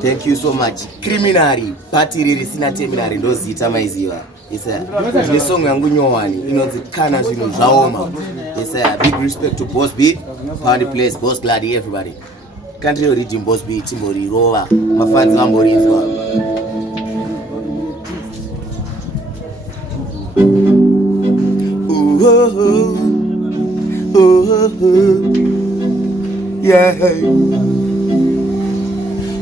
Thank you so much. Terminary, Bhatiri Risina Terminary, ndozita maiziva. Yes, the song yangu nyowani inozikana zvinhu zvaoma. Yes, big respect to Boss B, Pound Place, Boss Glady, everybody. Country origin Boss B, Timbori Rova, mafans vamborizwa. Yeah.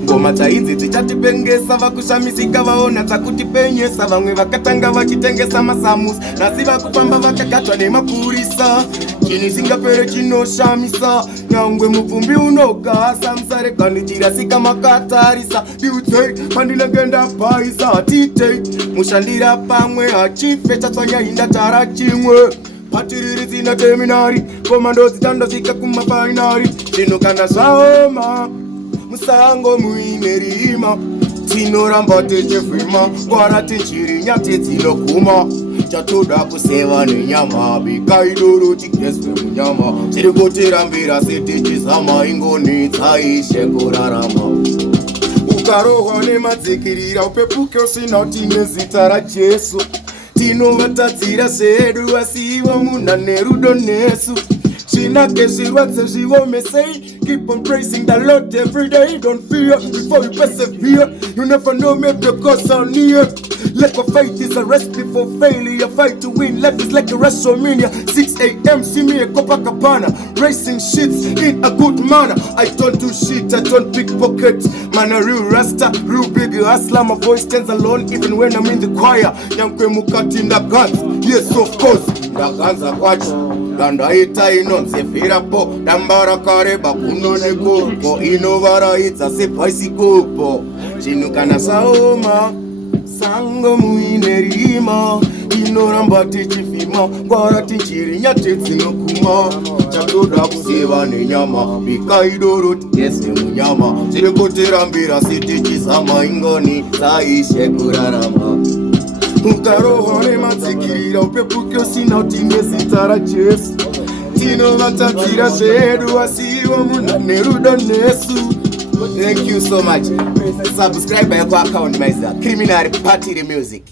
Ngoma chaidzi tichatipengesa vakushamisika vaona takutipenyesa vamwe vakatanga vachitengesa masamusi nasi vakufamba vakagatwa nemapurisa chini singapere chinoshamisa nyangwe mupfumbi unogasa musarekani chirasika makatarisa diudzei pandinengenda paisa hatitei mushandira pamwe hachife chatswanyahinda tara chimwe Bhatiri Risina Terminary komando dzitandosvika kumafainari zvino kana zvaoma musango muine rima tinoramba tichivhima ngwara tichiri nyati dzinoguma chatoda kuseva nenyama bikaidoro tigezwe munyama tiri kutirambira setichizama ingoni dzaishe kurarama ukarohwa nemadzikirira upepuke usina kuti nezita rajesu tinovatadzira zvedu asi ivo muna nerudo nesu Chinake zvirwadze zviomesei. Keep on praising the Lord every day. Don't fear before you persevere. You never know, maybe the gods are near. Lack of faith is a recipe for failure. Fight to win, life is like a WrestleMania. 6 a.m. see me at Copacabana, racing shits in a good manner. I don't do shit, I don't pickpocket. Man a real rasta, real big hustler. My voice stands alone even when I'm in the choir. Yankwe mukati in the guns, yes of course. The guns are watching. Dandaita inonzefirapo dambara kareba kunonekupo inovaraidza sepaisikopo chinukana saoma sango muine rima inoramba tichifima ngwara tichiri nyate dzinokuma chatoda kuseva nenyama bikaidoro tigese munyama tiri kutirambira sitichizama ingoni dzaishe kurarama ukarohwa nemadzikirira upepuke usina kuti nezita rajesu tinovatadzira zvedu asi ivo muna nerudo nesu. Thank you so much. Subscribe yako account maiza Terminary Bhatiri Music.